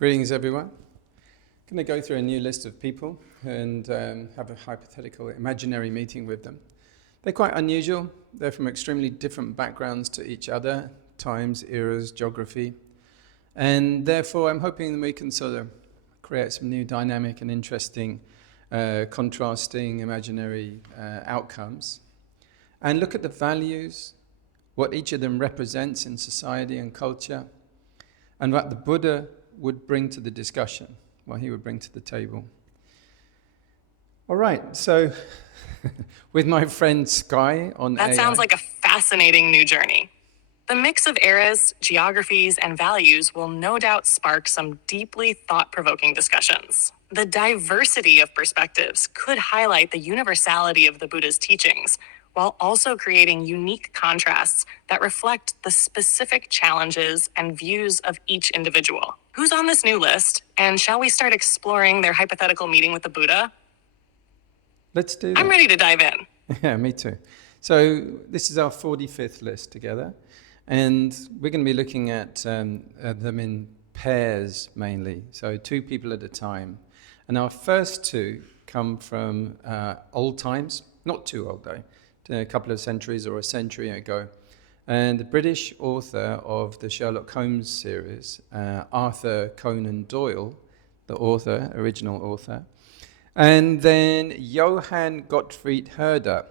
Greetings, everyone. I'm going to go through a new list of people and have a hypothetical imaginary meeting with them. They're quite unusual. They're from extremely different backgrounds to each other, times, eras, geography. And therefore, I'm hoping that we can sort of create some new dynamic and interesting, contrasting imaginary outcomes. And look at the values, what each of them represents in society and culture, and what the Buddha would bring to the discussion, what he would bring to the table. All right, so with my friend Sky on That AI. sounds like a fascinating new journey. The mix of eras, geographies, and values will no doubt spark some deeply thought-provoking discussions. The diversity of perspectives could highlight the universality of the Buddha's teachings, while also creating unique contrasts that reflect the specific challenges and views of each individual. Who's on this new list? And shall we start exploring their hypothetical meeting with the Buddha? Let's do that. I'm ready to dive in. Yeah, me too. So this is our 45th list together, and we're going to be looking at them in pairs mainly, so two people at a time. And our first two come from old times, not too old though, a couple of centuries or a century ago. And the British author of the Sherlock Holmes series, Arthur Conan Doyle, the author, original author. And then Johann Gottfried Herder,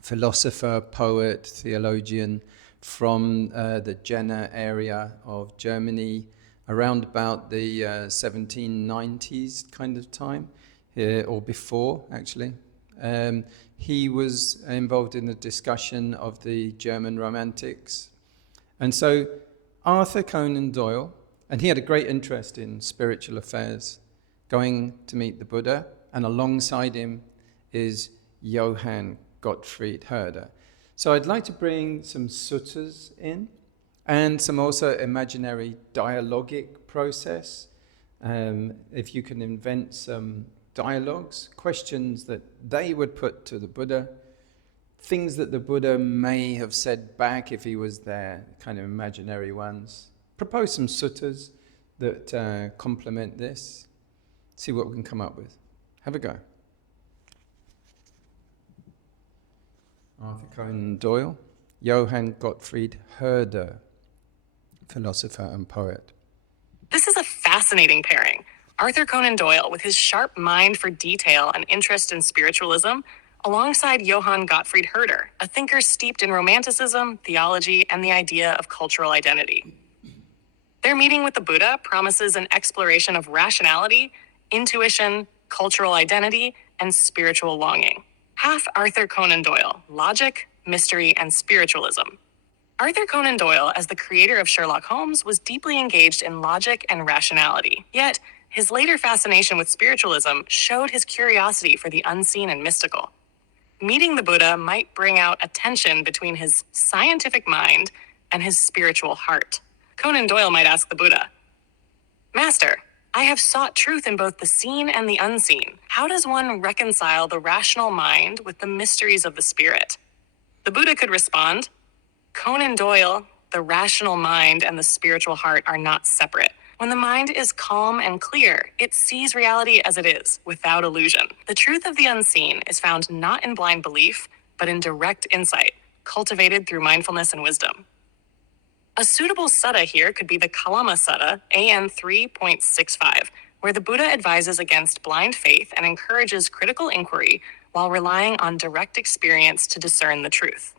philosopher, poet, theologian from the Jena area of Germany, around about the 1790s kind of time, or before actually. He was involved in the discussion of the German Romantics. And so Arthur Conan Doyle, and he had a great interest in spiritual affairs, going to meet the Buddha, and alongside him is Johann Gottfried Herder. So I'd like to bring some suttas in, and some also imaginary dialogic process. If you can invent some dialogues, questions that they would put to the Buddha, things that the Buddha may have said back if he was there, kind of imaginary ones. Propose some suttas that complement this. See what we can come up with. Have a go. Arthur Conan Doyle, Johann Gottfried Herder, philosopher and poet. This is a fascinating pairing. Arthur Conan Doyle, with his sharp mind for detail and interest in spiritualism, alongside Johann Gottfried Herder, a thinker steeped in romanticism, theology, and the idea of cultural identity. Their meeting with the Buddha promises an exploration of rationality, intuition, cultural identity, and spiritual longing. Half Arthur Conan Doyle, logic, mystery, and spiritualism. Arthur Conan Doyle, as the creator of Sherlock Holmes, was deeply engaged in logic and rationality. Yet, his later fascination with spiritualism showed his curiosity for the unseen and mystical. Meeting the Buddha might bring out a tension between his scientific mind and his spiritual heart. Conan Doyle might ask the Buddha, "Master, I have sought truth in both the seen and the unseen. How does one reconcile the rational mind with the mysteries of the spirit?" The Buddha could respond, "Conan Doyle, the rational mind and the spiritual heart are not separate. When the mind is calm and clear, it sees reality as it is, without illusion. The truth of the unseen is found not in blind belief, but in direct insight, cultivated through mindfulness and wisdom." A suitable sutta here could be the Kalama Sutta, AN 3.65, where the Buddha advises against blind faith and encourages critical inquiry while relying on direct experience to discern the truth.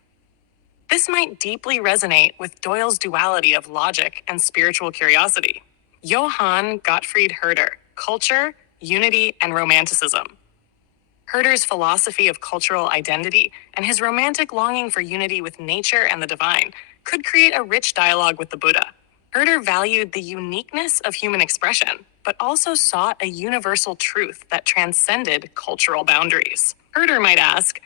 This might deeply resonate with Doyle's duality of logic and spiritual curiosity. Johann Gottfried Herder, culture, unity, and romanticism. Herder's philosophy of cultural identity and his romantic longing for unity with nature and the divine could create a rich dialogue with the Buddha. Herder valued the uniqueness of human expression, but also sought a universal truth that transcended cultural boundaries. Herder might ask,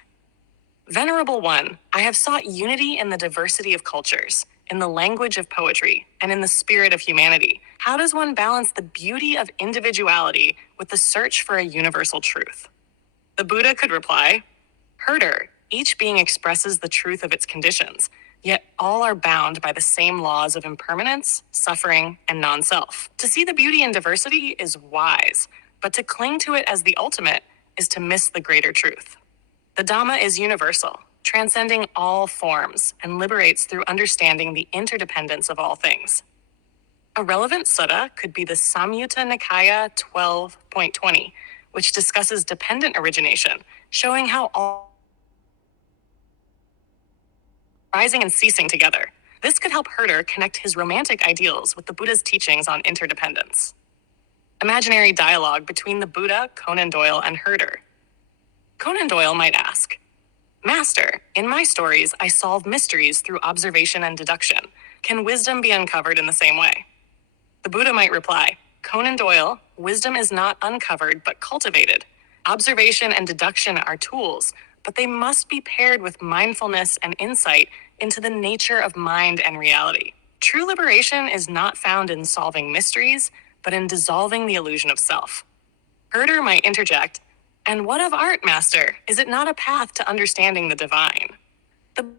"Venerable One, I have sought unity in the diversity of cultures, in the language of poetry, and in the spirit of humanity. How does one balance the beauty of individuality with the search for a universal truth?" The Buddha could reply, "Herder, each being expresses the truth of its conditions. Yet all are bound by the same laws of impermanence, suffering, and non-self. To see the beauty in diversity is wise, but to cling to it as the ultimate is to miss the greater truth. The Dhamma is universal, transcending all forms, and liberates through understanding the interdependence of all things. A relevant sutta could be the Samyutta Nikaya 12.20, which discusses dependent origination, showing how all rising and ceasing together. This could help Herder connect his romantic ideals with the Buddha's teachings on interdependence. Imaginary dialogue between the Buddha, Conan Doyle, and Herder. Conan Doyle might ask, "Master, in my stories, I solve mysteries through observation and deduction. Can wisdom be uncovered in the same way?" The Buddha might reply, "Conan Doyle, wisdom is not uncovered but cultivated. Observation and deduction are tools, but they must be paired with mindfulness and insight into the nature of mind and reality. True liberation is not found in solving mysteries, but in dissolving the illusion of self." Herder might interject, "And what of art, Master? Is it not a path to understanding the divine?" The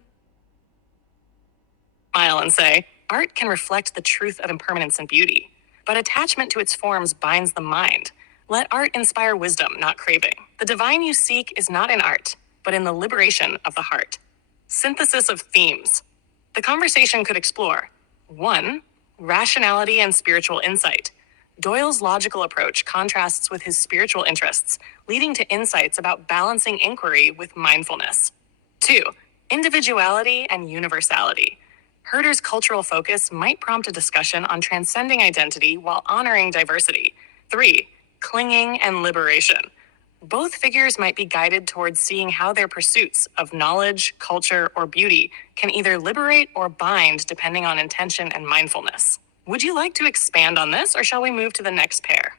smile and say, "Art can reflect the truth of impermanence and beauty, but attachment to its forms binds the mind. Let art inspire wisdom, not craving. The divine you seek is not in art, but in the liberation of the heart." Synthesis of themes. The conversation could explore 1. Rationality and spiritual insight. Doyle's logical approach contrasts with his spiritual interests, leading to insights about balancing inquiry with mindfulness. 2. Individuality and universality. Herder's cultural focus might prompt a discussion on transcending identity while honoring diversity. 3. Clinging and liberation. Both figures might be guided towards seeing how their pursuits of knowledge, culture, or beauty can either liberate or bind depending on intention and mindfulness. Would you like to expand on this, or shall we move to the next pair?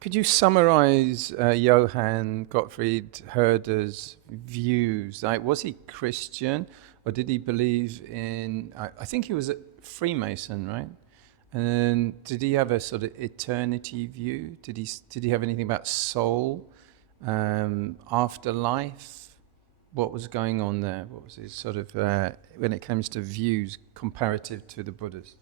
Could you summarize Johann Gottfried Herder's views? Like, was he Christian, or did he believe in, I think he was a Freemason, right? And did he have a sort of eternity view? Did he have anything about soul, afterlife? What was going on there? What was his sort of, when it comes to views comparative to the Buddha's?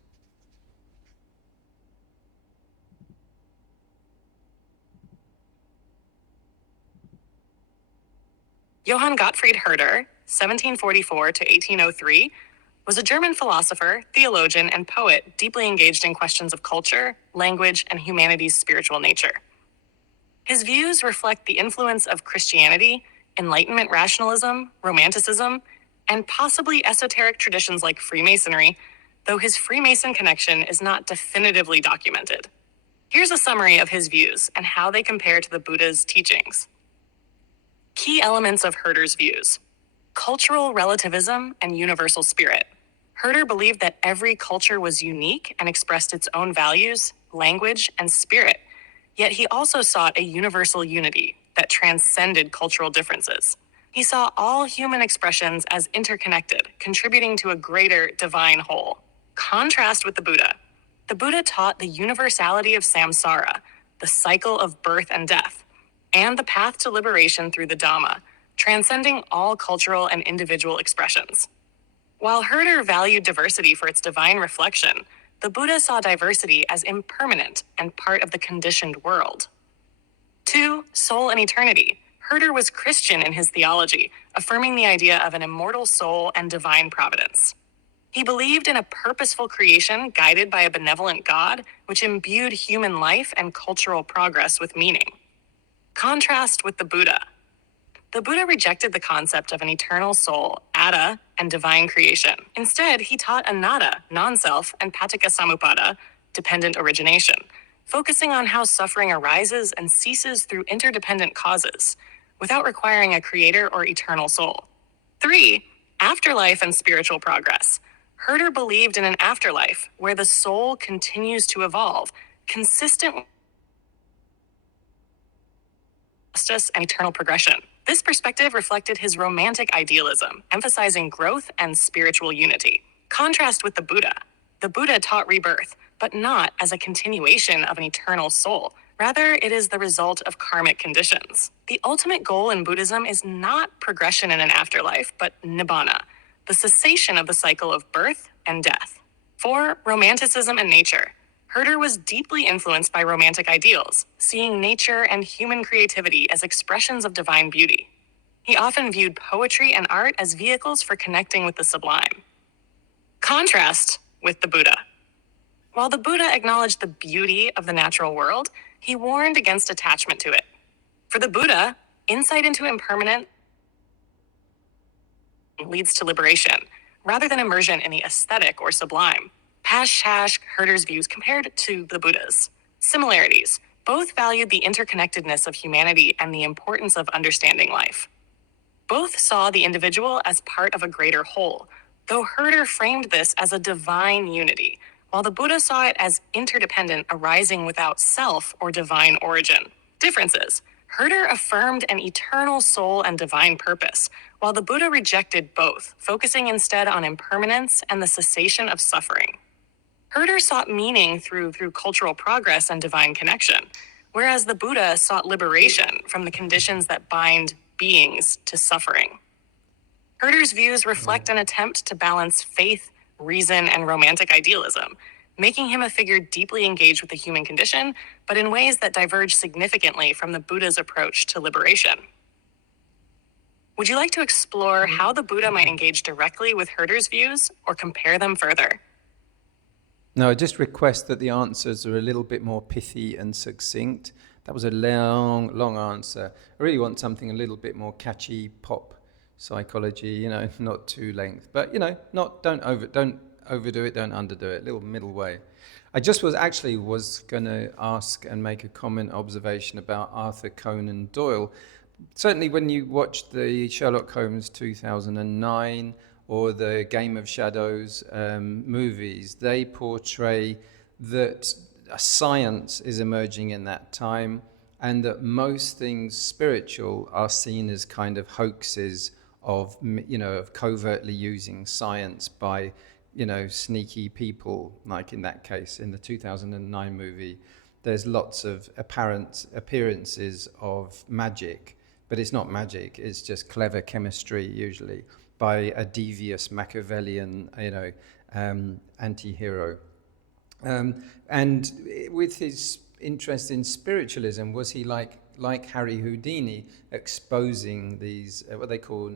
Johann Gottfried Herder, 1744 to 1803, was a German philosopher, theologian, and poet deeply engaged in questions of culture, language, and humanity's spiritual nature. His views reflect the influence of Christianity, Enlightenment rationalism, Romanticism, and possibly esoteric traditions like Freemasonry, though his Freemason connection is not definitively documented. Here's a summary of his views and how they compare to the Buddha's teachings. Key elements of Herder's views: cultural relativism and universal spirit. Herder believed that every culture was unique and expressed its own values, language, and spirit, yet he also sought a universal unity that transcended cultural differences. He saw all human expressions as interconnected, contributing to a greater divine whole. Contrast with the Buddha. The Buddha taught the universality of samsara, the cycle of birth and death, and the path to liberation through the Dhamma, transcending all cultural and individual expressions. While Herder valued diversity for its divine reflection, the Buddha saw diversity as impermanent and part of the conditioned world. 2. Soul and eternity. Herder was Christian in his theology, affirming the idea of an immortal soul and divine providence. He believed in a purposeful creation guided by a benevolent God, which imbued human life and cultural progress with meaning. Contrast with the Buddha. The Buddha rejected the concept of an eternal soul, atta, and divine creation. Instead, he taught anatta, non-self, and paticca samuppada, dependent origination, focusing on how suffering arises and ceases through interdependent causes, without requiring a creator or eternal soul. 3. Afterlife and spiritual progress. Herder believed in an afterlife where the soul continues to evolve, consistent with justice and eternal progression. This perspective reflected his romantic idealism, emphasizing growth and spiritual unity. Contrast with the Buddha. The Buddha taught rebirth, but not as a continuation of an eternal soul, Rather, it is the result of karmic conditions. The ultimate goal in Buddhism is not progression in an afterlife, but nibbana, the cessation of the cycle of birth and death. For Romanticism and Nature, Herder was deeply influenced by romantic ideals, seeing nature and human creativity as expressions of divine beauty. He often viewed poetry and art as vehicles for connecting with the sublime. Contrast with the Buddha. While the Buddha acknowledged the beauty of the natural world, he warned against attachment to it. For the Buddha, insight into impermanence leads to liberation, rather than immersion in the aesthetic or sublime. Pashash Herder's views compared to the Buddha's. Similarities. Both valued the interconnectedness of humanity and the importance of understanding life. Both saw the individual as part of a greater whole, though Herder framed this as a divine unity, while the Buddha saw it as interdependent, arising without self or divine origin. Differences. Herder affirmed an eternal soul and divine purpose, while the Buddha rejected both, focusing instead on impermanence and the cessation of suffering. Herder sought meaning through cultural progress and divine connection, whereas the Buddha sought liberation from the conditions that bind beings to suffering. Herder's views reflect an attempt to balance faith, reason, and romantic idealism, making him a figure deeply engaged with the human condition, but in ways that diverge significantly from the Buddha's approach to liberation. Would you like to explore how the Buddha might engage directly with Herder's views or compare them further? No, I just request that the answers are a little bit more pithy and succinct. That was a long answer. I really want something a little bit more catchy, pop psychology, not too length. But, don't overdo it, don't underdo it, little middle way. I just was going to ask and make a comment, observation about Arthur Conan Doyle. Certainly when you watch the Sherlock Holmes 2009 or the Game of Shadows movies, they portray that science is emerging in that time and that most things spiritual are seen as kind of hoaxes of covertly using science by, sneaky people, like in that case, in the 2009 movie. There's lots of apparent appearances of magic, but it's not magic, it's just clever chemistry, usually, by a devious Machiavellian, anti-hero. And with his interest in spiritualism, was he like Harry Houdini, exposing these, what they call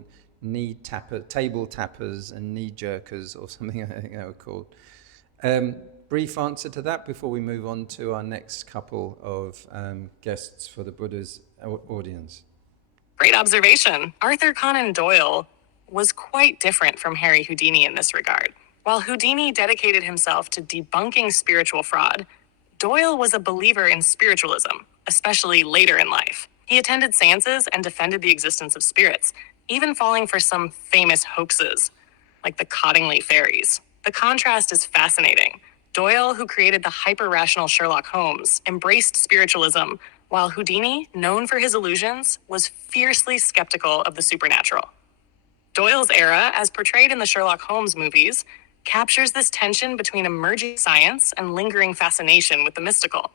table tappers and knee jerkers or something, I think they were called. Brief answer to that before we move on to our next couple of guests for the Buddha's audience. Great observation. Arthur Conan Doyle was quite different from Harry Houdini in this regard. While Houdini dedicated himself to debunking spiritual fraud, Doyle was a believer in spiritualism, especially later in life. He attended seances and defended the existence of spirits, even falling for some famous hoaxes, like the Cottingley fairies. The contrast is fascinating. Doyle, who created the hyper-rational Sherlock Holmes, embraced spiritualism, while Houdini, known for his illusions, was fiercely skeptical of the supernatural. Doyle's era, as portrayed in the Sherlock Holmes movies, captures this tension between emerging science and lingering fascination with the mystical.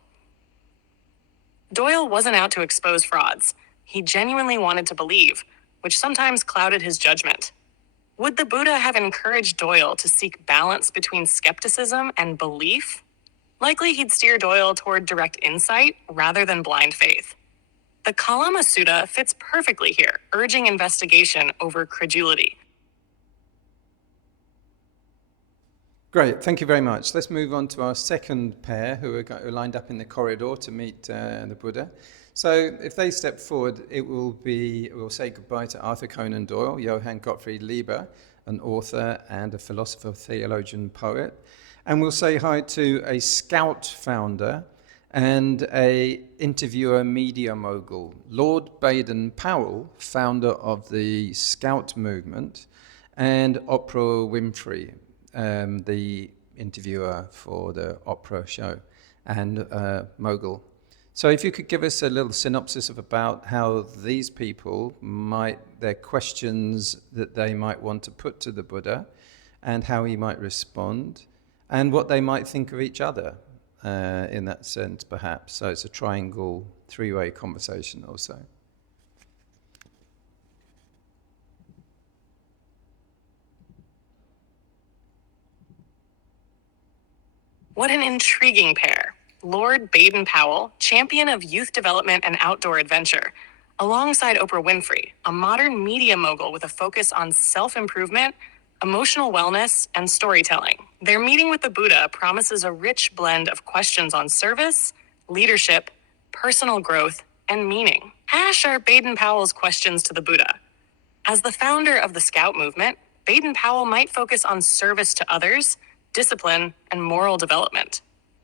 Doyle wasn't out to expose frauds. He genuinely wanted to believe, which sometimes clouded his judgment. Would the Buddha have encouraged Doyle to seek balance between skepticism and belief? Likely he'd steer Doyle toward direct insight rather than blind faith. The Kalama Sutta fits perfectly here, urging investigation over credulity. Great, thank you very much. Let's move on to our second pair who are lined up in the corridor to meet the Buddha. So if they step forward, we'll say goodbye to Arthur Conan Doyle, Johann Gottfried Lieber, an author and a philosopher, theologian, poet. And we'll say hi to a Scout founder and a interviewer media mogul, Lord Baden-Powell, founder of the Scout movement, and Oprah Winfrey, the interviewer for the Oprah show, and mogul. So if you could give us a little synopsis about how these people their questions that they might want to put to the Buddha, and how he might respond, and what they might think of each other. in that sense, perhaps. So it's a triangle, three-way conversation also. What an intriguing pair. Lord Baden-Powell, champion of youth development and outdoor adventure, alongside Oprah Winfrey, a modern media mogul with a focus on self-improvement, emotional wellness, and storytelling. Their meeting with the Buddha promises a rich blend of questions on service, leadership, personal growth, and meaning. Hash are Baden-Powell's questions to the Buddha. As the founder of the Scout movement, Baden-Powell might focus on service to others, discipline, and moral development.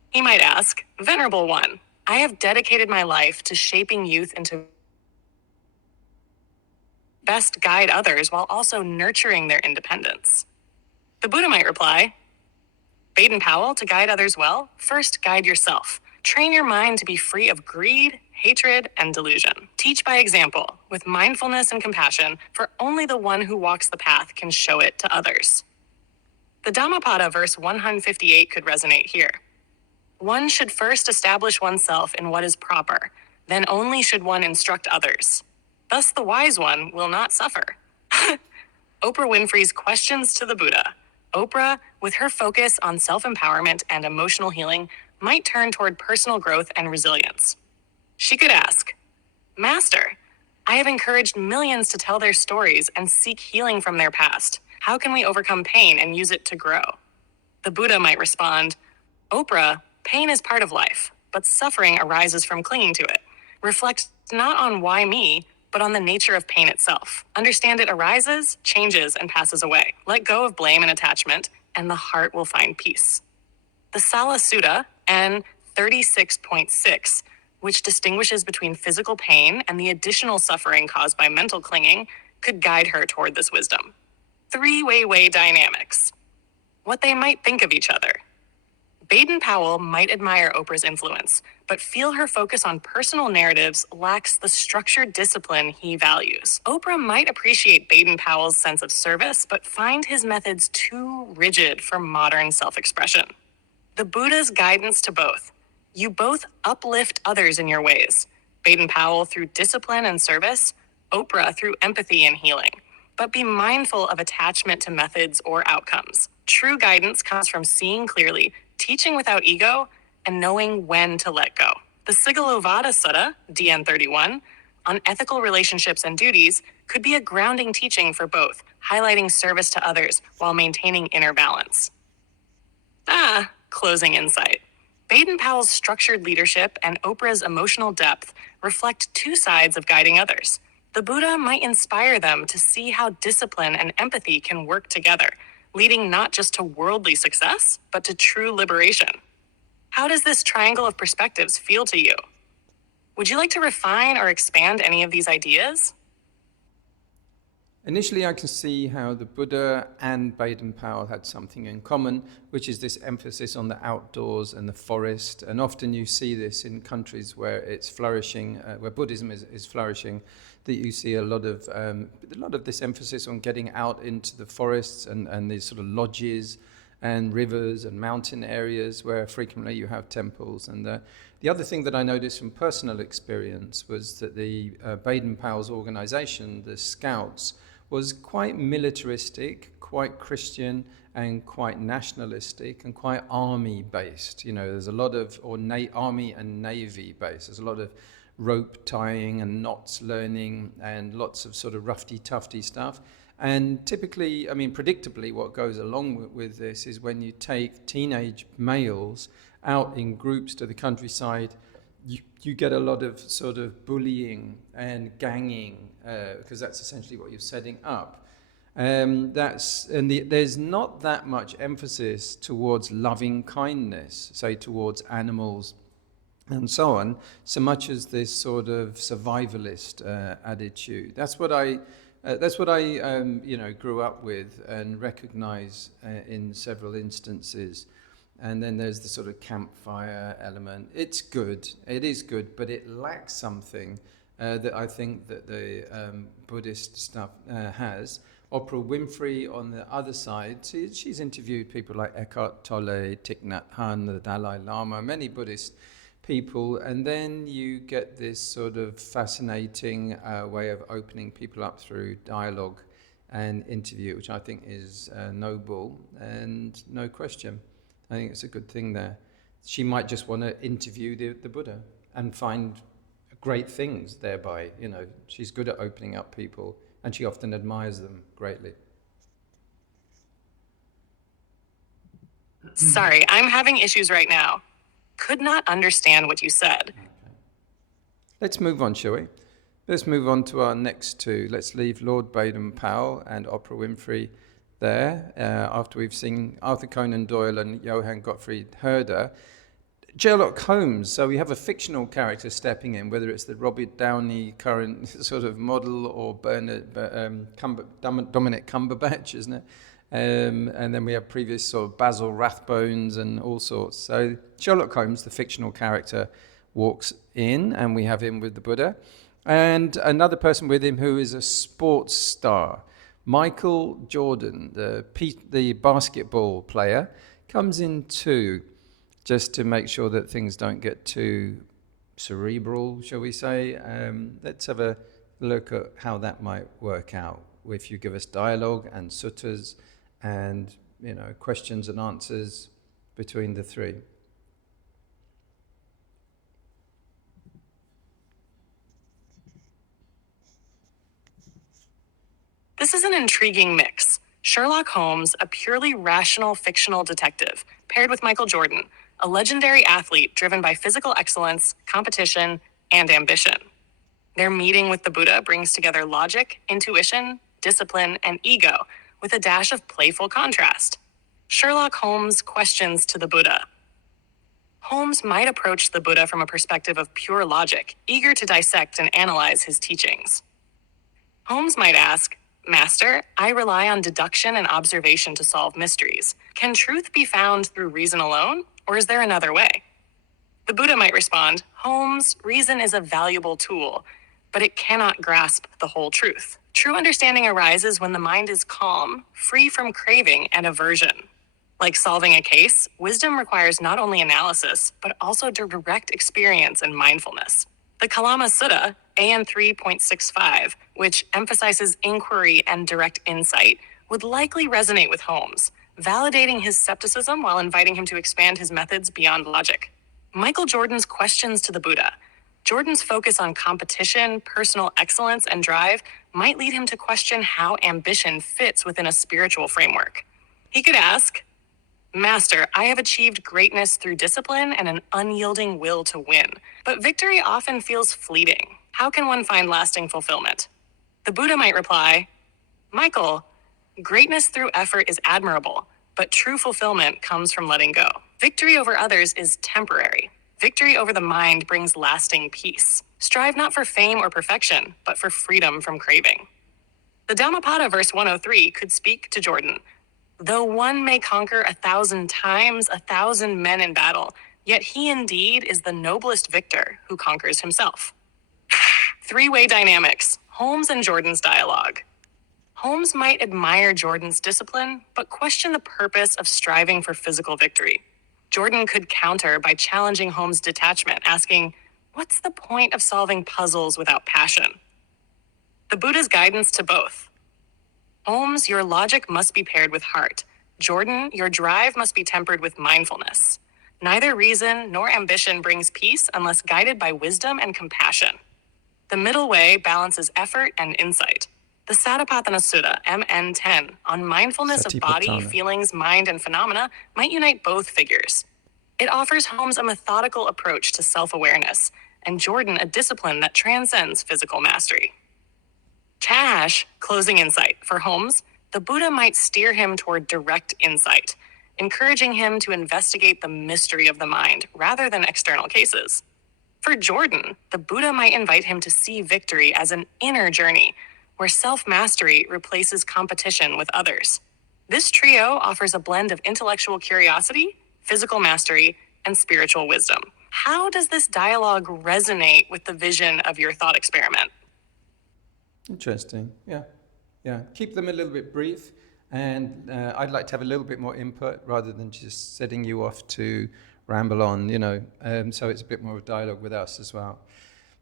He might ask, Venerable One, I have dedicated my life to shaping youth into best guide others while also nurturing their independence. The Buddha might reply, Baden-Powell, to guide others well, first guide yourself. Train your mind to be free of greed, hatred, and delusion. Teach by example, with mindfulness and compassion, for only the one who walks the path can show it to others. The Dhammapada verse 158 could resonate here. One should first establish oneself in what is proper, then only should one instruct others. Thus the wise one will not suffer. Oprah Winfrey's questions to the Buddha. Oprah, with her focus on self-empowerment and emotional healing, might turn toward personal growth and resilience. She could ask, Master, I have encouraged millions to tell their stories and seek healing from their past. How can we overcome pain and use it to grow? The Buddha might respond, Oprah, pain is part of life, but suffering arises from clinging to it. Reflect not on why me, but on the nature of pain itself. Understand it arises, changes, and passes away. Let go of blame and attachment, and the heart will find peace. The Sala Sutta, N 36.6, which distinguishes between physical pain and the additional suffering caused by mental clinging, could guide her toward this wisdom. Three-way dynamics. What they might think of each other. Baden-Powell might admire Oprah's influence, but feel her focus on personal narratives lacks the structured discipline he values. Oprah might appreciate Baden-Powell's sense of service, but find his methods too rigid for modern self-expression. The Buddha's guidance to both. You both uplift others in your ways. Baden-Powell through discipline and service, Oprah through empathy and healing. But be mindful of attachment to methods or outcomes. True guidance comes from seeing clearly, teaching without ego, and knowing when to let go. The Sigalovada Sutta, DN 31, on ethical relationships and duties could be a grounding teaching for both, highlighting service to others while maintaining inner balance. Closing insight. Baden-Powell's structured leadership and Oprah's emotional depth reflect two sides of guiding others. The Buddha might inspire them to see how discipline and empathy can work together, leading not just to worldly success, but to true liberation. How does this triangle of perspectives feel to you? Would you like to refine or expand any of these ideas? Initially, I can see how the Buddha and Baden-Powell had something in common, which is this emphasis on the outdoors and the forest. And often you see this in countries where it's flourishing, where Buddhism is flourishing, that you see a lot of this emphasis on getting out into the forests and these sort of lodges and rivers and mountain areas where frequently you have temples. And the other thing that I noticed from personal experience was that the Baden-Powell's organization, the Scouts, was quite militaristic, quite Christian, and quite nationalistic, and quite army-based. You know, there's a lot of, army and navy-based. There's a lot of rope tying and knots learning and lots of sort of roughy-tufty stuff. And typically, I mean, predictably, what goes along with this is when you take teenage males out in groups to the countryside, you get a lot of sort of bullying and ganging, because that's essentially what you're setting up. There's not that much emphasis towards loving kindness, say towards animals and so on, so much as this sort of survivalist attitude. That's what I grew up with and recognize in several instances. And then there's the sort of campfire element. It's good, it is good, but it lacks something that I think that the Buddhist stuff has, Oprah Winfrey on the other side, she's interviewed people like Eckhart Tolle, Thich Nhat Hanh, the Dalai Lama, many Buddhist people, and then you get this sort of fascinating way of opening people up through dialogue and interview, which I think is noble and no question. I think it's a good thing there. She might just want to interview the Buddha and find great things thereby. You know, she's good at opening up people, and she often admires them greatly. Sorry, I'm having issues right now. Could not understand what you said. Okay. Let's move on, shall we? Let's move on to our next two. Let's leave Lord Baden-Powell and Oprah Winfrey there after we've seen Arthur Conan Doyle and Johann Gottfried Herder. Sherlock Holmes, so we have a fictional character stepping in, whether it's the Robert Downey current sort of model or Dominic Cumberbatch, isn't it? And then we have previous sort of Basil Rathbones and all sorts. So Sherlock Holmes, the fictional character, walks in, and we have him with the Buddha. And another person with him who is a sports star, Michael Jordan, the basketball player, comes in too, just to make sure that things don't get too cerebral, shall we say. Let's have a look at how that might work out. If you give us dialogue and suttas and, you know, questions and answers between the three. This is an intriguing mix. Sherlock Holmes, a purely rational fictional detective, paired with Michael Jordan, a legendary athlete driven by physical excellence, competition, and ambition. Their meeting with the Buddha brings together logic, intuition, discipline, and ego with a dash of playful contrast. Sherlock Holmes' questions to the Buddha. Holmes might approach the Buddha from a perspective of pure logic, eager to dissect and analyze his teachings. Holmes might ask, "Master, I rely on deduction and observation to solve mysteries. Can truth be found through reason alone, or is there another way?" The Buddha might respond, "Holmes, reason is a valuable tool, but it cannot grasp the whole truth. True understanding arises when the mind is calm, free from craving and aversion. Like solving a case, wisdom requires not only analysis, but also direct experience and mindfulness." The Kalama Sutta, AN 3.65, which emphasizes inquiry and direct insight, would likely resonate with Holmes, validating his skepticism while inviting him to expand his methods beyond logic. Michael Jordan's questions to the Buddha. Jordan's focus on competition, personal excellence, and drive might lead him to question how ambition fits within a spiritual framework. He could ask, "Master, I have achieved greatness through discipline and an unyielding will to win, but victory often feels fleeting. How can one find lasting fulfillment?" The Buddha might reply, "Michael, greatness through effort is admirable, but true fulfillment comes from letting go. Victory over others is temporary. Victory over the mind brings lasting peace. Strive not for fame or perfection, but for freedom from craving." The Dhammapada verse 103 could speak to Jordan. "Though one may conquer 1,000 times 1,000 men in battle, yet he indeed is the noblest victor who conquers himself." Three-way dynamics, Holmes and Jordan's dialogue. Holmes might admire Jordan's discipline, but question the purpose of striving for physical victory. Jordan could counter by challenging Holmes' detachment, asking, "What's the point of solving puzzles without passion?" The Buddha's guidance to both. Holmes, your logic must be paired with heart. Jordan, your drive must be tempered with mindfulness. Neither reason nor ambition brings peace unless guided by wisdom and compassion. The middle way balances effort and insight. The Satipatthana Sutta, MN 10, on mindfulness of body, Satipatthana. feelings, mind, and phenomena might unite both figures. It offers Holmes a methodical approach to self-awareness, and Jordan a discipline that transcends physical mastery. Cash, closing insight. For Holmes, the Buddha might steer him toward direct insight, encouraging him to investigate the mystery of the mind rather than external cases. For Jordan, the Buddha might invite him to see victory as an inner journey, where self-mastery replaces competition with others. This trio offers a blend of intellectual curiosity, physical mastery, and spiritual wisdom. How does this dialogue resonate with the vision of your thought experiment? Interesting. Yeah. Yeah, keep them a little bit brief, and I'd like to have a little bit more input rather than just setting you off to ramble on, so it's a bit more of dialogue with us as well.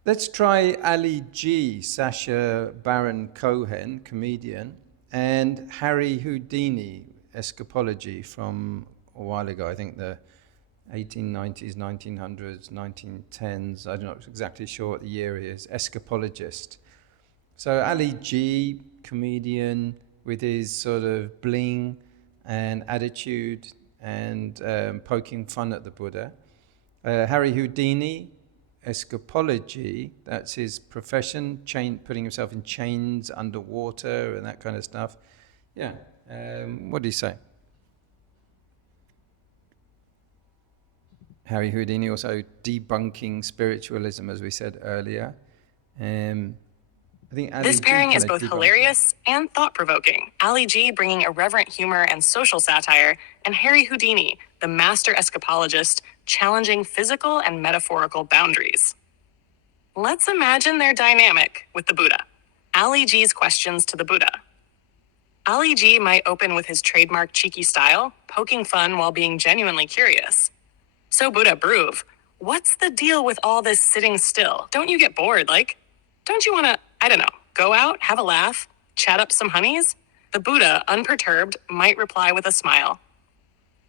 Let's try Ali G, Sacha Baron Cohen, comedian, and Harry Houdini, escapology from a while ago, I think the 1890s, 1900s, 1910s, I'm not exactly sure what the year is, escapologist. So Ali G, comedian with his sort of bling and attitude and poking fun at the Buddha. Harry Houdini, escapology, that's his profession, putting himself in chains underwater and that kind of stuff. Yeah, what do you say? Harry Houdini also debunking spiritualism, as we said earlier. I think Ali This G pairing is kinda both debunking. hilarious and thought-provoking. Ali G bringing irreverent humor and social satire, and Harry Houdini, the master escapologist, challenging physical and metaphorical boundaries. Let's imagine their dynamic with the Buddha. Ali G's questions to the Buddha. Ali G might open with his trademark cheeky style, poking fun while being genuinely curious. So Buddha Bruv, what's the deal with all this sitting still? Don't you get bored? Don't you want to, I don't know, go out, have a laugh, chat up some honeys? The Buddha, unperturbed, might reply with a smile.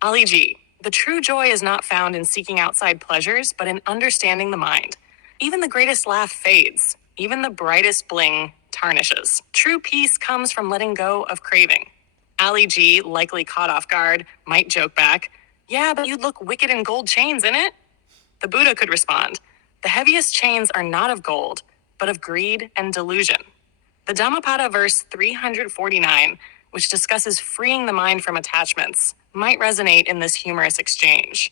Ali G, the true joy is not found in seeking outside pleasures, but in understanding the mind. Even the greatest laugh fades. Even the brightest bling tarnishes. True peace comes from letting go of craving. Ali G, likely caught off guard, might joke back, yeah, but you'd look wicked in gold chains, innit? The Buddha could respond, the heaviest chains are not of gold, but of greed and delusion. The Dhammapada verse 349, which discusses freeing the mind from attachments, might resonate in this humorous exchange.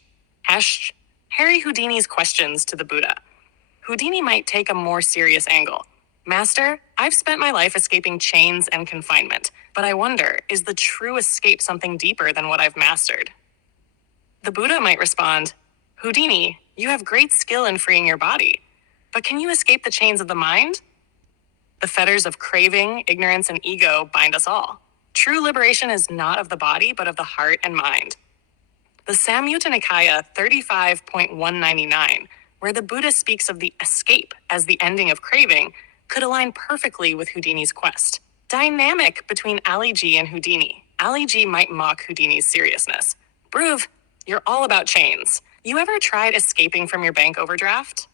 Harry Houdini's questions to the Buddha. Houdini might take a more serious angle. Master, I've spent my life escaping chains and confinement, but I wonder, is the true escape something deeper than what I've mastered? The Buddha might respond, Houdini, you have great skill in freeing your body, but can you escape the chains of the mind? The fetters of craving, ignorance, and ego bind us all. True liberation is not of the body, but of the heart and mind. The Samyutta Nikaya 35.199, where the Buddha speaks of the escape as the ending of craving, could align perfectly with Houdini's quest. Dynamic between Ali G and Houdini. Ali G might mock Houdini's seriousness. Bruv, you're all about chains. You ever tried escaping from your bank overdraft?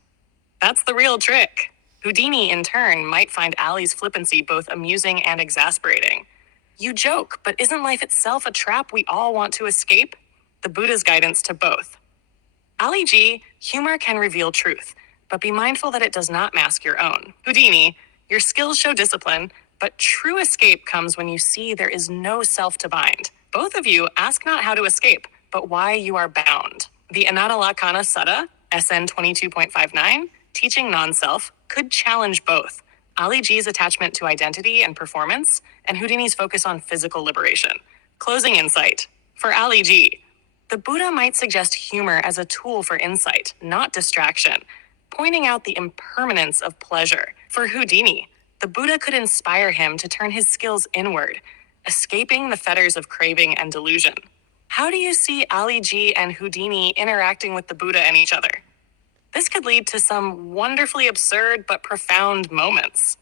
That's the real trick. Houdini, in turn, might find Ali's flippancy both amusing and exasperating. You joke, but isn't life itself a trap we all want to escape? The Buddha's guidance to both. Ali G, humor can reveal truth, but be mindful that it does not mask your own. Houdini, your skills show discipline, but true escape comes when you see there is no self to bind. Both of you ask not how to escape, but why you are bound. The Anatalakkhana Sutta, SN 22.59, teaching non-self, could challenge both. Ali G's attachment to identity and performance, and Houdini's focus on physical liberation. Closing insight. For Ali G, the Buddha might suggest humor as a tool for insight, not distraction, pointing out the impermanence of pleasure. For Houdini, the Buddha could inspire him to turn his skills inward, escaping the fetters of craving and delusion. How do you see Ali G and Houdini interacting with the Buddha and each other? This could lead to some wonderfully absurd but profound moments.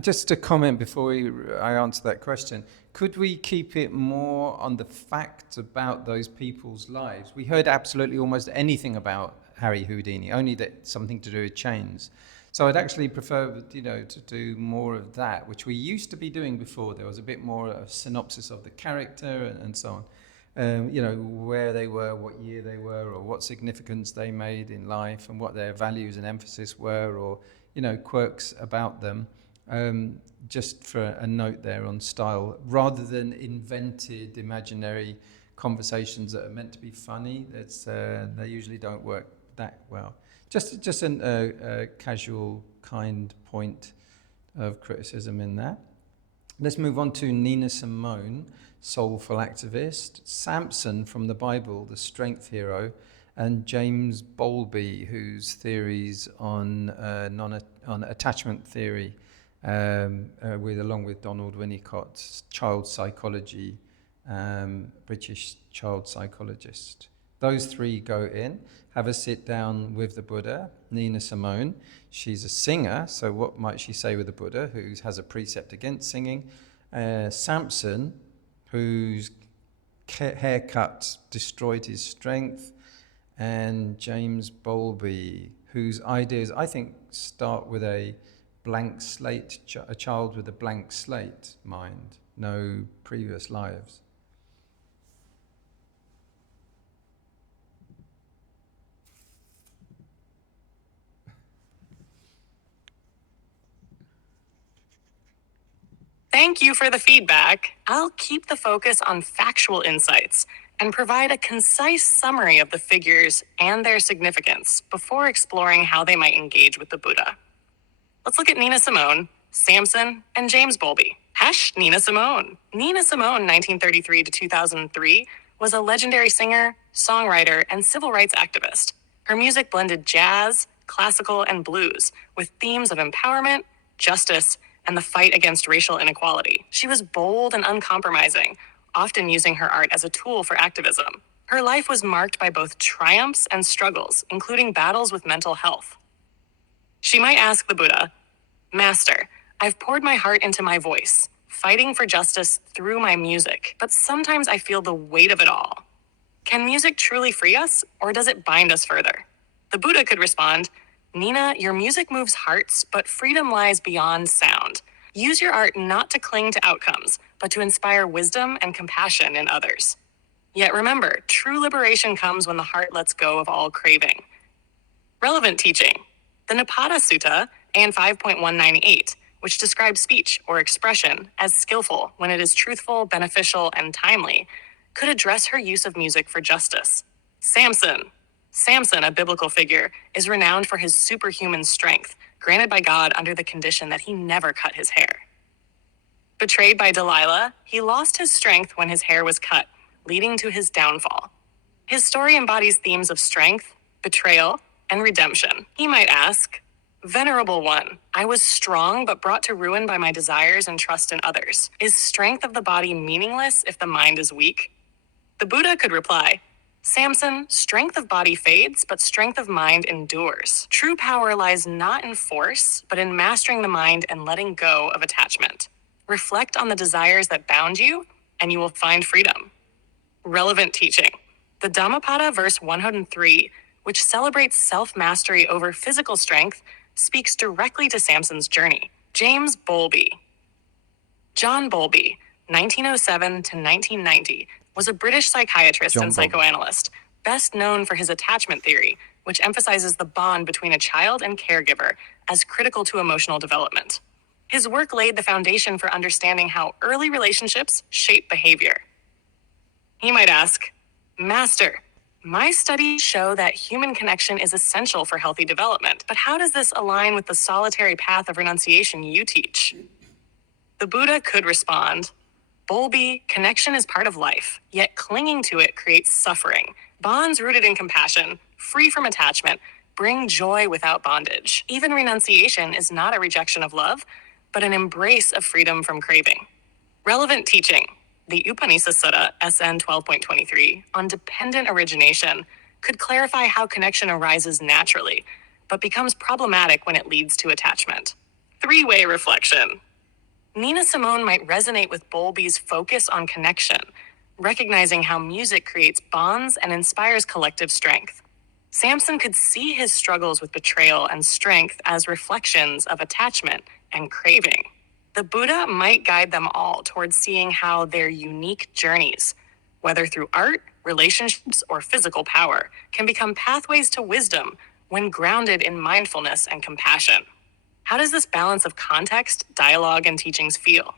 Just a comment before I answer that question. Could we keep it more on the facts about those people's lives? We heard absolutely almost anything about Harry Houdini, only that something to do with chains. So I'd actually prefer, to do more of that, which we used to be doing before. There was a bit more of a synopsis of the character and so on. Where they were, what year they were, or what significance they made in life, and what their values and emphasis were, or, quirks about them. Just for a note there on style, rather than invented imaginary conversations that are meant to be funny. They usually don't work that well. Just a casual, kind point of criticism in that. Let's move on to Nina Simone, soulful activist, Samson from the Bible, the strength hero, and James Bowlby, whose theories on attachment theory along with Donald Winnicott's child psychology, British child psychologist. Those three go in, have a sit down with the Buddha. Nina Simone, she's a singer, so what might she say with the Buddha, who has a precept against singing? Samson, whose haircut destroyed his strength, and James Bowlby, whose ideas, I think, start with a blank slate, a child with a blank slate mind, no previous lives. Thank you for the feedback. I'll keep the focus on factual insights and provide a concise summary of the figures and their significance before exploring how they might engage with the Buddha. Let's look at Nina Simone, Samson, and James Bowlby. Nina Simone. Nina Simone, 1933 to 2003, was a legendary singer, songwriter, and civil rights activist. Her music blended jazz, classical, and blues with themes of empowerment, justice, and the fight against racial inequality. She was bold and uncompromising, often using her art as a tool for activism. Her life was marked by both triumphs and struggles, including battles with mental health. She might ask the Buddha, "Master, I've poured my heart into my voice, fighting for justice through my music, but sometimes I feel the weight of it all. Can music truly free us, or does it bind us further?" The Buddha could respond, "Nina, your music moves hearts, but freedom lies beyond sound. Use your art not to cling to outcomes, but to inspire wisdom and compassion in others. Yet remember, true liberation comes when the heart lets go of all craving." Relevant teaching. The Nipata Sutta, AN 5.198, which describes speech or expression as skillful when it is truthful, beneficial, and timely, could address her use of music for justice. Samson, a biblical figure, is renowned for his superhuman strength, granted by God under the condition that he never cut his hair. Betrayed by Delilah, he lost his strength when his hair was cut, leading to his downfall. His story embodies themes of strength, betrayal, and redemption. He might ask, "Venerable One, I was strong but brought to ruin by my desires and trust in others. Is strength of the body meaningless if the mind is weak?" The Buddha could reply, "Samson, strength of body fades, but strength of mind endures. True power lies not in force, but in mastering the mind and letting go of attachment. Reflect on the desires that bound you, and you will find freedom." Relevant teaching. The Dhammapada, verse 103, which celebrates self-mastery over physical strength, speaks directly to Samson's journey. James Bowlby. John Bowlby, 1907 to 1990, was a British psychiatrist and psychoanalyst, best known for his attachment theory, which emphasizes the bond between a child and caregiver as critical to emotional development. His work laid the foundation for understanding how early relationships shape behavior. He might ask, "Master, my studies show that human connection is essential for healthy development, but how does this align with the solitary path of renunciation you teach?" The Buddha could respond, "Bowlby, connection is part of life, yet clinging to it creates suffering. Bonds rooted in compassion, free from attachment, bring joy without bondage. Even renunciation is not a rejection of love, but an embrace of freedom from craving." Relevant teaching. The Upanishad Sutta, SN 12.23, on dependent origination, could clarify how connection arises naturally, but becomes problematic when it leads to attachment. Three-way reflection. Nina Simone might resonate with Bowlby's focus on connection, recognizing how music creates bonds and inspires collective strength. Samson could see his struggles with betrayal and strength as reflections of attachment and craving. The Buddha might guide them all towards seeing how their unique journeys, whether through art, relationships, or physical power, can become pathways to wisdom when grounded in mindfulness and compassion. How does this balance of context, dialogue, and teachings feel?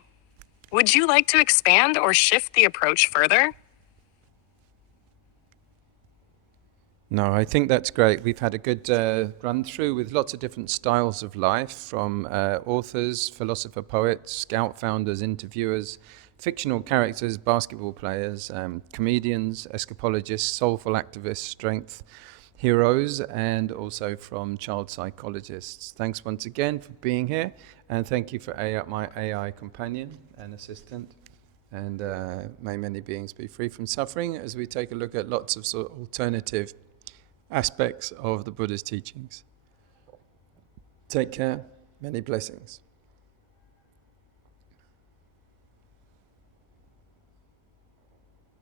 Would you like to expand or shift the approach further? No, I think that's great. We've had a good run through with lots of different styles of life, from authors, philosopher, poets, scout founders, interviewers, fictional characters, basketball players, comedians, escapologists, soulful activists, strength heroes, and also from child psychologists. Thanks once again for being here. And thank you for my AI companion and assistant. And may many beings be free from suffering as we take a look at lots of sort of alternative aspects of the Buddha's teachings. Take care. Many blessings.